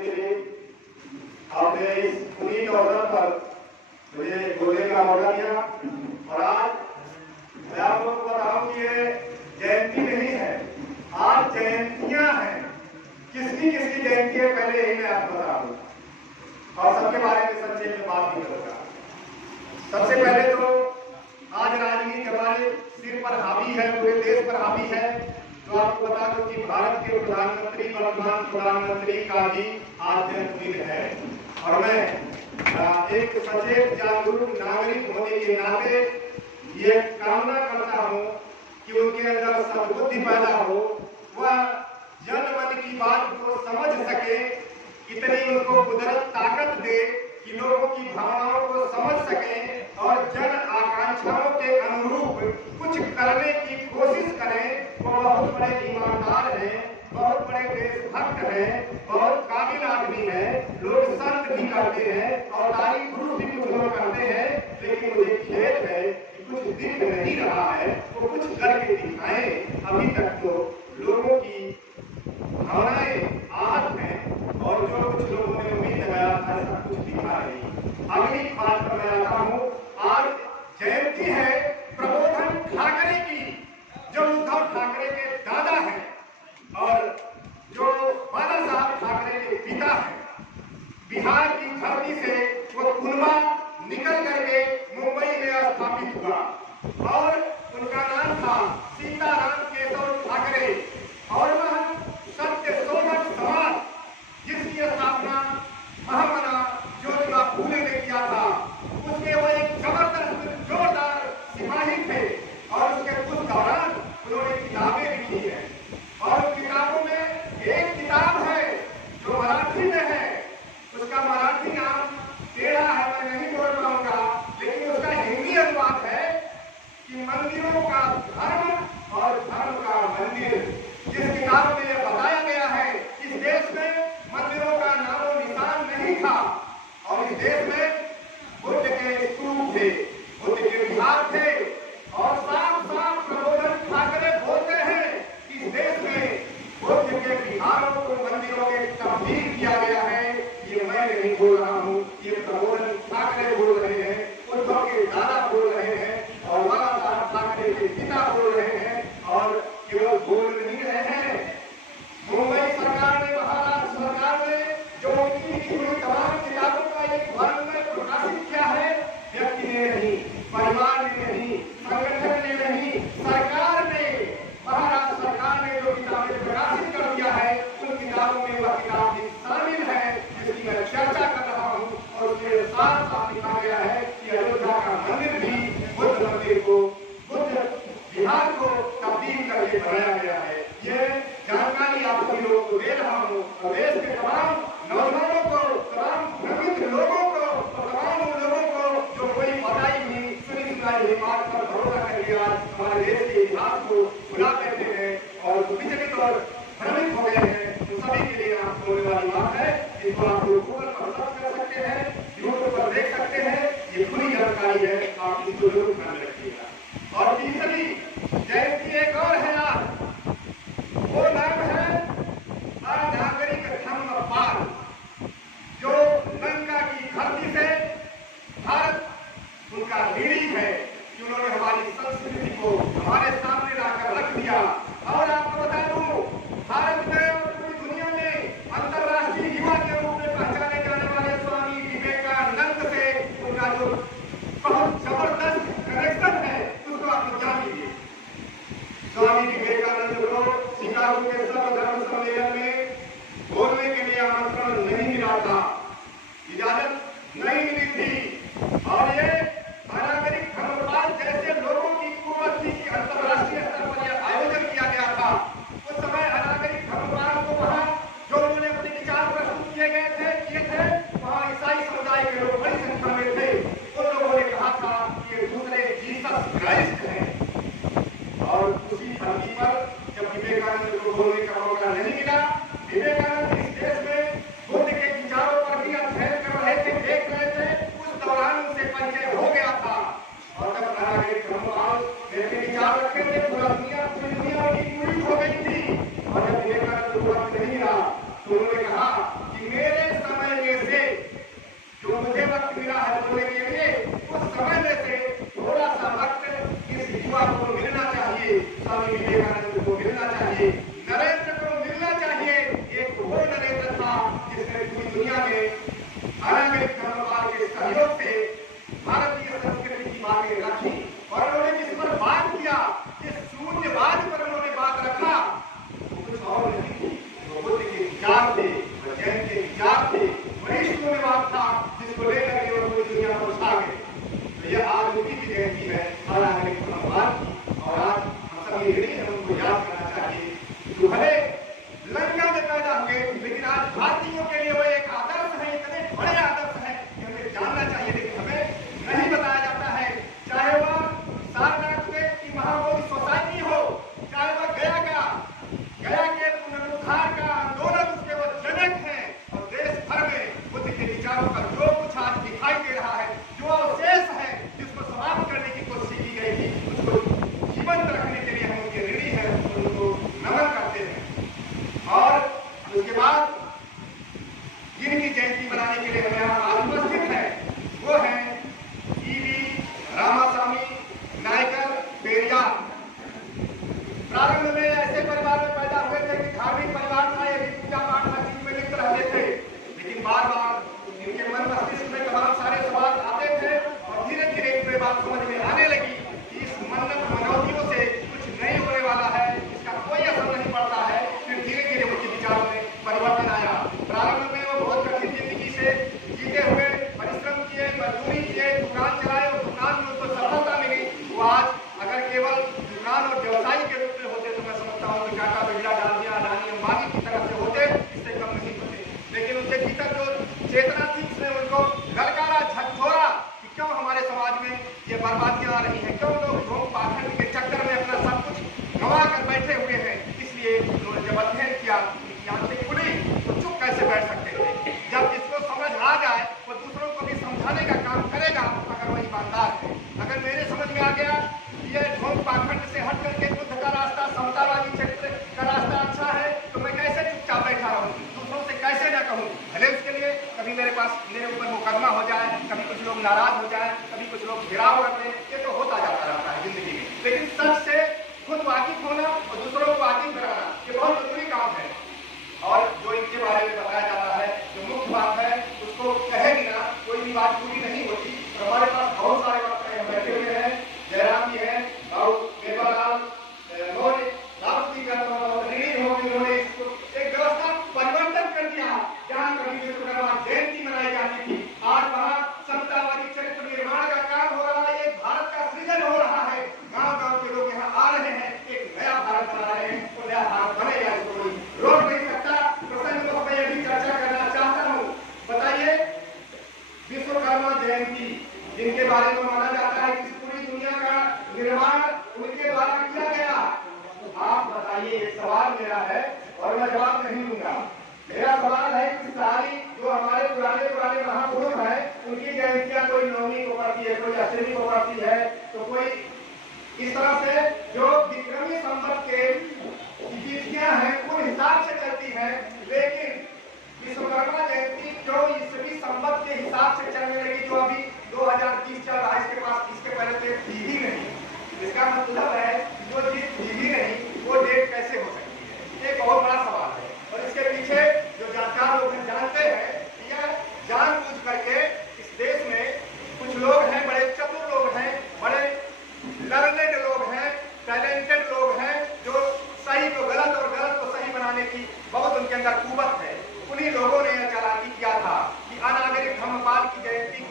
के लिए आपने इस पुनीत अवसर पर मुझे बोलने का मौका दिया। और आज मैं आप लोगों को बताऊं कि ये जयंती नहीं है, आज जयंतियां हैं। किसकी किसकी जयंती है पहले यही मैं आपको बता दूं और सबके बारे में संक्षेप में बात नहीं करूंगा। सबसे पहले तो आज राजनीति हमारे सिर पर हावी है, पूरे देश पर हावी है। तो आपको बता दूं कि भारत के प्रधानमंत्री, वर्तमान प्रधानमंत्री का भी आज जन्मदिन है। और मैं एक सचेत जागरूक नागरिक होने के नाते ये कामना करता हूँ कि उनके अंदर सद्बुद्धि पैदा हो, वह जन मन की बात को समझ सके, इतनी उनको कुदरत ताकत दे कि लोगों की भावनाओं को समझ सके और जन आकांक्षाओं के अनुरूप कुछ करने की कोशिश करें। वो बहुत बड़े ईमानदार हैं, बहुत बड़े देशभक्त हैं, बहुत काबिल आदमी हैं, लोग संत भी करते हैं और तारीफ भी कुछ लोग करते हैं। लेकिन मुझे खेद है कि कुछ दिख नहीं रहा है, वो कुछ करके दिखाएं। अभी तक तो लोगों की भावनाएं आहत हैं और जो कुछ लोगों ने उम्मीद लगाया था ऐसा कुछ दिखा नहीं। अगली बात पर मैं आता हूँ। आज जयंती है प्रबोधन ठाकरे की, जो उद्धव ठाकरे के दादा हैं और जो बाला साहब ठाकरे के पिता हैं। बिहार की धरती से वो कुनबा निकल करके मुंबई में स्थापित हुआ और उनका नाम था सीताराम केशव ठाकरे। और वह सत्य शोधक समाज जिसकी स्थापना महामना ज्योतिबा फूले ने किया था, उसके वो एक जबरदस्त जोरदार सिपाही थे। और उसके कुछ दौरान उन्होंने किताबें लिखी हैं और किताबों में एक किताब है जो मराठी में है, उसका मराठी नाम टेढ़ा है, मैं नहीं बोल पाऊंगा, लेकिन उसका हिंदी अनुवाद है कि मंदिरों का धर्म और धर्म का मंदिर। जिस किताब में यह बताया गया है इस देश में मंदिरों का नामो निशान नहीं था और इस देश में बुद्ध के स्तूप थे, बुद्ध के विहार थे। और साफ साफ प्रबोधन ठाकरे बोलते हैं कि इस देश में बुद्ध के विहारों को मंदिरों में तब्दील किया गया है। ये मैं नहीं बोल रहा हूँ, ये प्रबोधन ठाकरे बोल रहे हैं, उद्धव के दादा बोल रहे हैं और बाला साहब ठाकरे के पिता बोल रहे हैं। और केवल बोल नहीं रहे हैं, मुंबई सरकार ने, महाराष्ट्र सरकार ने जो उनकी लिखी हुई तमाम किताबों का एक वर्ग में प्रकाशित किया है, व्यक्ति ने नहीं, परिवार ने नहीं, संगठन ने नहीं, सरकार ने, महाराष्ट्र सरकार ने जो किताबें प्रकाशित कर दिया है उन किताबों में वह किताब भी शामिल है जिसकी मैं चर्चा कर रहा हूँ। और उसके साथ साथ लिखा गया है कि अयोध्या का मंदिर भी बुद्ध मंदिर को, बुद्ध विहार को तब्दील करके बनाया गया है। ये जानकारी आप सभी लोगों को दे रहा हूँ और देश के तमाम नौजवानों को, तमाम भ्रमित लोगों को, तमाम उन लोगों को जो कोई पता ही नहीं, सुनी सुनाई बात पर भरोसा कर लिया, हमारे देश के इतिहास को भुला बैठे हैं और विचलित और भ्रमित हो गए हैं। तो सभी के लिए आप बोलने वाली बात है, इसको आप गूगल पर सर्च कर सकते हैं, यूट्यूब पर देख सकते हैं, ये पूरी जानकारी है, आप इसको जरूर ध्यान रखिएगा। और तीसरी जयंती एक और है आज, वो नाम है अनागरिक धम्मपाल, जो लंका की धरती से भारत उनका लीडी है कि उन्होंने हमारी संस्कृति को हमारे सामने लाकर रख दिया। और आपको बता दूं, भारत में और पूरी दुनिया में अंतर्राष्ट्रीय युवा के रूप में पहचाने जाने वाले स्वामी विवेकानंद से उनका जो बहुत जबरदस्त कनेक्शन है उसको आप लोग जान लीजिए। स्वामी विवेकानंद को शिकागो के सर्व धर्म सम्मेलन में बोलने के लिए आमंत्रण नहीं मिला था, इजाजत नहीं मिली थी। और ये अनागरिक धर्मपाल जैसे लोगों की कुवत थी कि अंतर्राष्ट्रीय स्तर पर यह आयोजन किया गया था। उस समय अनागरिक धर्मपाल को वहां जो उन्होंने अपने विचार प्रस्तुत किए थे वहां ईसाई समुदाय के लोग बड़ी संख्या में थे। उन लोगों ने कहा था कि ये दूसरे जीसस क्राइस्ट हैं। और उसी धरती पर जब विवेकानंद को बोलने का मौका नहीं मिला, विवेकानंद इस देश में बुद्ध के विचारों पर भी अध्ययन कर रहे थे, देख रहे थे, उस दौरान उनसे परिचय हो गया था। और जब अनागरिक धर्मपाल ऐसे विचार रखे थे, पूरी दुनिया उनकी पूरी हो गई थी। और जब विवेकानंद को वक्त नहीं रहा तो उन्होंने कहा कि मेरे जिसने पूरी दुनिया में अनागरिक धर्मवाद के सहयोग से भारतीय संस्कृति की बातें रखी और उन्होंने जिस पर बात किया, जिस शून्यवाद पर उन्होंने बात रखा, वो कुछ और नहीं थी, वो बुद्ध के विचार थे, जैन के विचार थे, वही शून्यवाद था जिसको लेकर के वो पूरी दुनिया को छा गए। तो यह आज उनकी भी जयंती है अनागरिक धर्मवाद की, और आज हम सभी ऋणी हैं, उनको याद करना चाहिए। जो भले लंका में पैदा हुए, लेकिन आज भारतीयों के लिए वो एक आदर्श है, इतने बड़े आदर्श है कि हमें जानना चाहिए, लेकिन हमें नहीं बताया जाता है। चाहे वह सारनाथ की महाबोधि सोसाइटी हो, चाहे वह गया के पुनरुद्धार का आंदोलन उसके वो जनक हैं, और देश भर में बुद्ध के विचारों का जो कुछ आज दिखाई दे रहा है, जो अवशेष है जिसको समाप्त करने की कोशिश की गई थी, उसको जीवंत रखने के लिए हम उनके ऋणी हैं, उनको नमन करते हैं। और उसके बाद जिनकी जयंती मनाने के लिए हमें यहाँ उपस्थित है वो है ईवी रामास्वामी नायकर पेरियार। प्रारंभ में ऐसे परिवार में पैदा हुए थे कि धार्मिक परिवार था, ये भी पूजा पाठ हर चीज में लिप्त रहते थे, लेकिन बार बार इनके मन मस्तिष्क में तमाम सारे सवाल आते थे और धीरे धीरे इनमें बात समझ में आने लगी कि इस मन्नत मनौतियों से कुछ नहीं होने वाला है, इसका कोई असर नहीं पड़ता है। फिर धीरे धीरे उनके विचारों में परिवर्तन आया। प्रारंभ में वो बहुत कठिन जिंदगी से जीते हुए परिश्रम किए, मजदूरी किए, दुकान चलाए और दुकान में उनको सफलता मिली। वो आज अगर केवल दुकान और व्यवसायी के रूप में होते तो मैं समझता हूँ कि टाटा, बिरला, डालमिया, अडानी, अंबानी की तरफ से होते, इससे कम नहीं होते। लेकिन उनके भीतर जो चेतना थी, उसने उनको ललकारा, झकझोरा कि क्यों हमारे समाज में ये बर्बादियां आ रही हैं, क्यों लोग ढोंग पाखंड के चक्कर में अपना सब कुछ गंवा कर बैठे हुए हैं। इसलिए उन्होंने जब अध्ययन किया, उनकी आंखें खुली, तो चुप कैसे बैठ सकते थे। जब जिसको समझ आ जाए वो दूसरों को भी समझाने का काम करेगा, अगर वह ईमानदार है। अगर मेरे समझ में आ गया ये ढोंग पाखंड से हट करके बुद्ध का रास्ता, समतावादी क्षेत्र का रास्ता अच्छा है, तो मैं कैसे चुपचाप बैठा रहूं, दूसरों से कैसे न कहूं। भले उसके लिए कभी मेरे ऊपर मुकदमा हो जाए, कभी कुछ लोग नाराज हो जाए, कभी कुछ लोग घिराव कर दें, ये तो होता जाता रहता है जिंदगी में। लेकिन सच से खुद वाकिफ होना और दूसरों को वाकिफ कराना, ये बहुत जरूरी काम है। और जो इनके बारे में बताया जाता है, जो मुख्य बात है, उसको कहे बिना कोई भी बात पूरी नहीं होती। और हमारे पास बहुत सारे वक्त है, हम बैठे हुए हैं, जयराम जी हैं और देवालाल, उन्होंने एक व्यवस्था परिवर्तन कर दिया। जहाँ कभी विश्वकर्मा जयंती मनाई जाती थी, आज वहाँ समतावादी चरित्र निर्माण का काम हो रहा है, एक भारत का सृजन हो रहा है। गांव-गांव के लोग यहाँ आ रहे हैं, एक नया भारत बना रहे हैं, और नया भारत बनेगा, इसको कोई रोक नहीं सकता। प्रसंग को मैं अभी चर्चा करना चाहता हूँ। बताइए, विश्वकर्मा जयंती जिनके बारे में माना जाता है कि पूरी दुनिया का निर्माण उनके द्वारा किया गया, आप बताइए, ये सवाल मेरा है और मैं जवाब नहीं दूंगा। मेरा सवाल है कि सारी जो हमारे पुराने महापुरुष हैं, उनकी जयंतियां कोई 9वीं को पड़ती है, कोई 8वीं को पड़ती है, तो कोई इस तरह से जो विक्रमी संवत के तिथियां हैं उन हिसाब से चलती है। लेकिन विश्वकर्मा जयंती जो ईस्वी संवत के हिसाब से चलने लगी, जो अभी 2030 चल रहा है, इसके पहले तो थी ही नहीं। इसका मतलब है जो चीज थी ही नहीं वो डेट कैसे हो सकती है, ये बहुत बड़ा सवाल है। और इसके पीछे जो जानकार लोग हैं जानते हैं, यह जानबूझ करके इस देश में कुछ लोग हैं, बड़े चतुर लोग हैं, बड़े लर्नेड लोग हैं, टैलेंटेड लोग हैं, जो सही को गलत और गलत को सही बनाने की बहुत उनके अंदर कुवत है। उन्हीं लोगों ने यह चालाकी किया था कि अनागरिक धर्मवाद की जयंती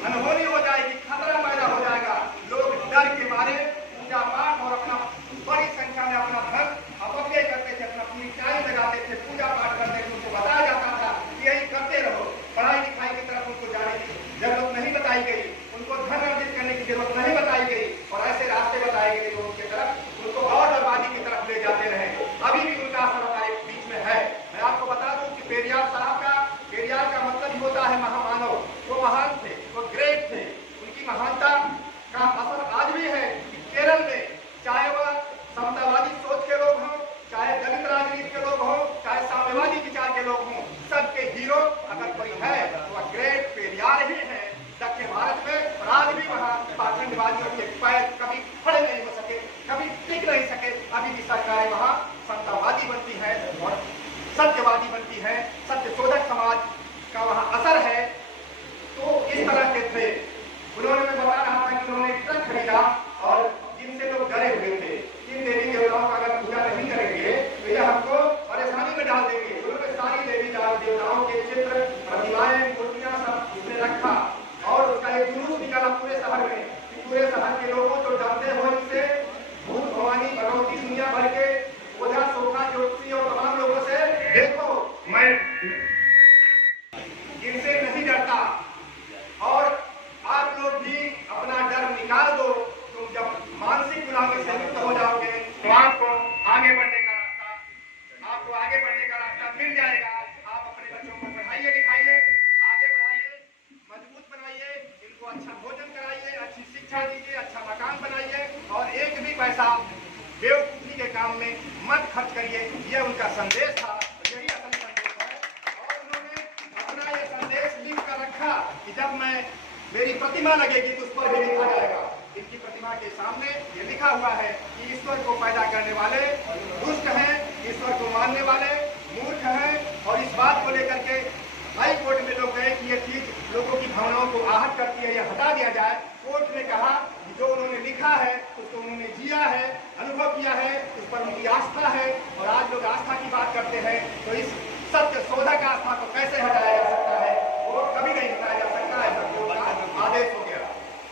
अनहोनी हो जाएगी, खतरा पैदा हो जाएगा। लोग डर के मारे पूजा पाठ और अपना बड़ी संख्या में अपना धन अपव्यय करते थे, अपना पूरी टाइम लगाते थे, पूजा पाठ करते थे। उनको बताया जाता था कि यही करते रहो, पढ़ाई लिखाई की तरफ उनको जाने की जरूरत नहीं बताई गई, उनको धन अर्जित करने की जरूरत नहीं बताई गई और ऐसे रास्ते बताए गए लोगों की तरफ, उनको और बर्बादी की तरफ ले जाते रहे। अभी भी उनका असर हमारे बीच में है। मैं आपको बता दूं कि पेरियार साहब का, पेरियार का मतलब ही होता है महामानव। वो महान थे, वो ग्रेट थे। उनकी महानता का असर आज भी है कि केरल में चाहे वह समतावादी सोच के लोग हों, चाहे दलित राजनीति के लोग हों, चाहे साम्यवादी विचार के लोग हों, सबके हीरो अगर कोई है तो वह ग्रेट पेरियार ही है दक्षिण भारत में। और आज भी वहाँ पाखंडवादियों के पैर कभी खड़े नहीं हो सके, कभी टिक नहीं सके। अभी भी सरकारें वहाँ समतावादी बनती है और सत्यवादी बनती है, सत्य शोधक समाज का वहाँ असर है। तो इस तरह के थे। उन्होंने, मैं बता रहा था कि उन्होंने ट्रक खरीदा और जिनसे लोग डरे हुए थे, इन देवी देवताओं का अगर पूजा नहीं करेंगे तो यह हमको परेशानी में डाल देंगे। उन्होंने सारी देवी देवताओं के चित्र, प्रतिमाएं, मूर्तियां सब उसने रखा और उसका एक जुलूस निकाला पूरे शहर में। पूरे शहर के लोगों जो डरते हो इनसे, भूत भवानी भगवती दुनिया भर के ओझा सोखा ज्योतिषी और तमाम लोगों से, देखो मैं इनसे नहीं डरता और आप लोग भी अपना डर निकाल दो। तुम जब मानसिक गुलामी से मुक्त हो जाओगे तो आपको आगे बढ़ने का रास्ता मिल जाएगा। आप अपने बच्चों को पढ़ाइए लिखाइए, आगे बढ़ाइए, मजबूत बनाइए, इनको अच्छा भोजन कराइए, अच्छी शिक्षा दीजिए, अच्छा मकान बनाइए और एक भी पैसा बेवकूफी के काम में मत खर्च करिए। यह उनका संदेश था, यही असल संदेश है। और उन्होंने अपना ये संदेश लिख कर रखा कि जब मेरी प्रतिमा लगेगी तो उस पर भी लिखा जाएगा। इनकी प्रतिमा के सामने ये लिखा हुआ है कि ईश्वर को पैदा करने वाले दुष्ट हैं, ईश्वर को मानने वाले मूर्ख हैं। और इस बात को लेकर के हाई कोर्ट में लोग गए कि ये चीज लोगों की भावनाओं को आहत करती है, यह हटा दिया जाए। कोर्ट ने कहा कि जो उन्होंने लिखा है उसको उन्होंने जिया है, अनुभव किया है, उस पर उनकी आस्था है। और आज लोग आस्था की बात करते हैं तो इस सत्य शोधक आस्था को कैसे हटाया जा सकता है? वो कभी नहीं हटाया जा सकता है, कोर्ट का आदेश हो गया।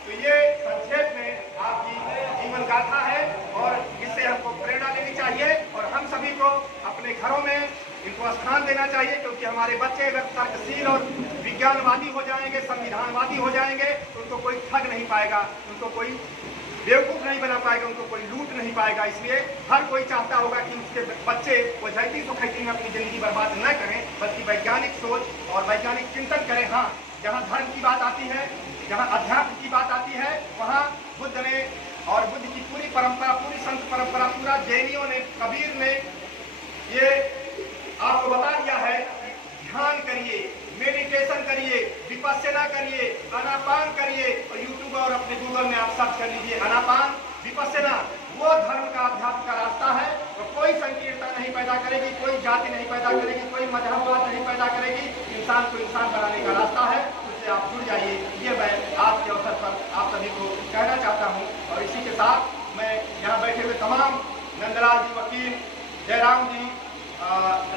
तो ये संक्षेप में आपकी जीवन गाथा है और इससे हमको प्रेरणा लेनी चाहिए और हम सभी को अपने घरों में इनको स्थान देना चाहिए, क्योंकि हमारे बच्चे अगर तर्कशील और विज्ञानवादी हो जाएंगे, संविधानवादी हो जाएंगे तो उनको कोई ठग नहीं पाएगा, उनको कोई बेवकूफ नहीं बना पाएगा, उनको कोई लूट नहीं पाएगा। इसलिए हर कोई चाहता होगा कि उसके बच्चे वो झैती सुखैती में अपनी जिंदगी बर्बाद न करें, बल्कि वैज्ञानिक सोच और वैज्ञानिक चिंतन करें। हाँ, जहाँ धर्म की बात आती है, जहाँ अध्यात्म की बात आती है, वहाँ बुद्ध ने और बुद्ध की पूरी परंपरा, पूरी संत परंपरा, पूरा जैनियों ने, कबीर ने ये आपको बता दिया है। ध्यान करिए, मेडिटेशन करिए, विपस्सना करिए, आनापान करिए। और यूट्यूब और अपने गूगल में आप सर्च कर लीजिए आनापान विपस्सना। वो धर्म का अध्यात्म का रास्ता है। तो कोई संकीर्णता नहीं पैदा करेगी, कोई जाति नहीं पैदा करेगी, कोई मजहबवाद नहीं पैदा करेगी। इंसान को इंसान बनाने का रास्ता है, उससे आप जुड़ जाइए। ये मैं आज के अवसर पर आप सभी को कहना चाहता हूँ। और इसी के साथ मैं यहाँ बैठे हुए तमाम नंदलाल जी, वकील जयराम जी,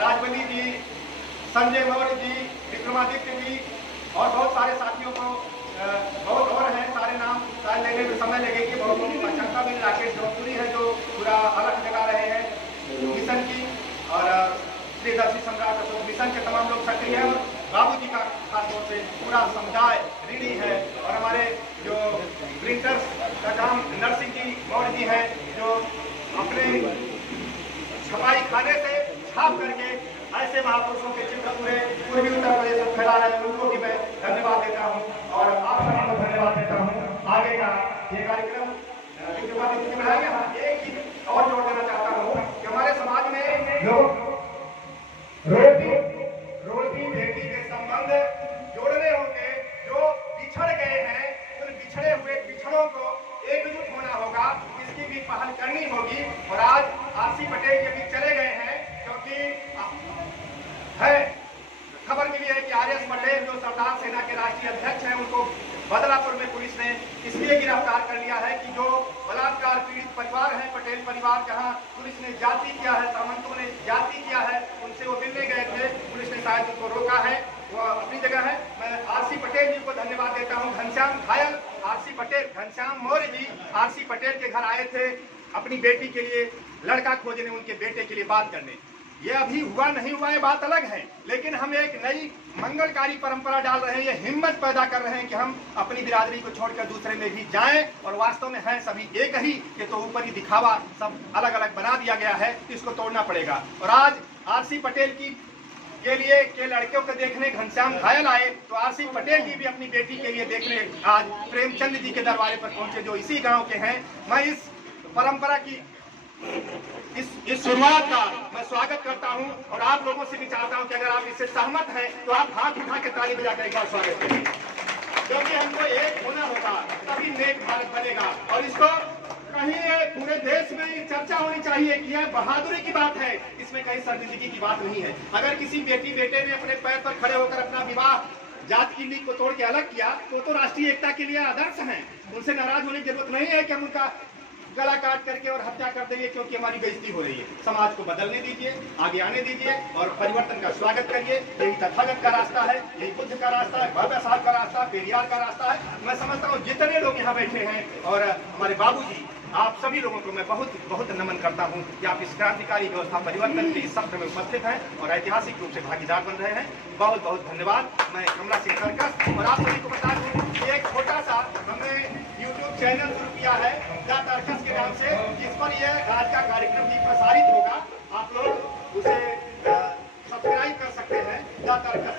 राजबली जी, संजय मौर्य जी, विक्रमादित्य जी और बहुत सारे साथियों को, बहुत और हैं, सारे नाम शायद लेने में समय लगेगी। बहुत प्रशंसा भी राकेश जौनपुरी है जो पूरा अलग जगा रहे हैं मिशन की, और प्रियदर्शी सम्राट अशोक मिशन के तमाम लोग सक्रिय हैं। बाबू जी का खासतौर से पूरा समुदाय ऋणी है। और हमारे जो प्रिंटर्स का काम नरसिंह जी मौर्य जी हैं, जो अपने छपाई खाने से छाप करके ऐसे महापुरुषों के चित्र पूरे पूर्वी उत्तर प्रदेश में फैला रहे हैं, उनको भी मैं धन्यवाद देता हूँ और आप सभी को धन्यवाद देता हूँ। आगे का ये कार्यक्रम बढ़ाएंगे। हाँ, एक चीज और जोड़ देना चाहता हूँ कि हमारे समाज में लोग रोटी बेटी के संबंध जोड़ने होंगे। जो बिछड़ गए हैं उन बिछड़े हुए पिछड़ों को एकजुट होना होगा, इसकी भी पहल करनी होगी। और आज आरसी पटेल जी भी चले गए हैं, क्योंकि है खबर मिली है कि आरएस पटेल जो सरदार सेना के राष्ट्रीय अध्यक्ष हैं, उनको बदलापुर में पुलिस ने इसलिए गिरफ्तार कर लिया है कि जो बलात्कार पीड़ित परिवार है, पटेल परिवार, जहां पुलिस ने जाति किया है, सामंतों ने जाति किया है, उनसे वो मिलने गए थे। पुलिस ने शायद उनको रोका है। वो अपनी जगह है। मैं आरसी पटेल जी को धन्यवाद देता हूँ। घनश्याम घायल, आरसी पटेल, घनश्याम मौर्य जी आरसी पटेल के घर आए थे अपनी बेटी के लिए लड़का खोजने, उनके बेटे के लिए बात करने। ये अभी हुआ नहीं हुआ ये बात अलग है, लेकिन हम एक नई मंगलकारी परंपरा डाल रहे हैं। ये हिम्मत पैदा कर रहे हैं कि हम अपनी बिरादरी को छोड़कर दूसरे में भी जाएं, और वास्तव में हैं सभी एक ही। ये तो ऊपर ही दिखावा सब अलग अलग बना दिया गया है, इसको तोड़ना पड़ेगा। और आज आरसी पटेल के लिए के लड़कियों को देखने घनश्याम घायल आए, तो आरसी पटेल जी भी अपनी बेटी के लिए देखने आज प्रेमचंद जी के दरबारे पर पहुंचे, जो इसी गांव के हैं। मैं इस परंपरा की इस शुरुआत का मैं स्वागत करता हूं, और आप लोगों से भी चाहता हूं कि अगर आप इससे सहमत हैं तो आप हाथ उठा के ताली बजाकर एक बार स्वागत करें, क्योंकि हमको एक होना होगा, तभी नेक भारत बनेगा। और इसको कहीं पूरे देश में चर्चा होनी चाहिए कि यह बहादुरी की बात है, इसमें कहीं शर्मिंदगी की बात नहीं है। अगर किसी बेटी बेटे ने अपने पैर पर खड़े होकर अपना विवाह जात की लीग को तोड़ के अलग किया, तो राष्ट्रीय एकता के लिए आदर्श हैं। उनसे नाराज होने की जरूरत नहीं है कि हम उनका गला काट करके और हत्या कर देंगे क्योंकि हमारी बेइज्जती हो रही है। समाज को बदलने दीजिए, आगे आने दीजिए और परिवर्तन का स्वागत करिए। यही तथागत का रास्ता है, यही बुद्ध का रास्ता है, भव्य साहब का रास्ता, पेरियार का रास्ता है। मैं समझता हूँ जितने लोग यहाँ बैठे हैं और हमारे बाबूजी, आप सभी लोगों को मैं बहुत बहुत नमन करता हूँ कि आप इस क्रांतिकारी व्यवस्था परिवर्तन के इस सत्र में उपस्थित हैं और ऐतिहासिक रूप से भागीदार बन रहे हैं। बहुत बहुत धन्यवाद। मैं कमला सिंह सर्कस, और आप सभी को बता दूँ कि एक छोटा सा हमने यूट्यूब चैनल शुरू किया है द तर्कस के नाम से, जिस पर यह आज का कार्यक्रम भी प्रसारित होगा। आप लोग उसे सब्सक्राइब कर सकते हैं, द तर्कस।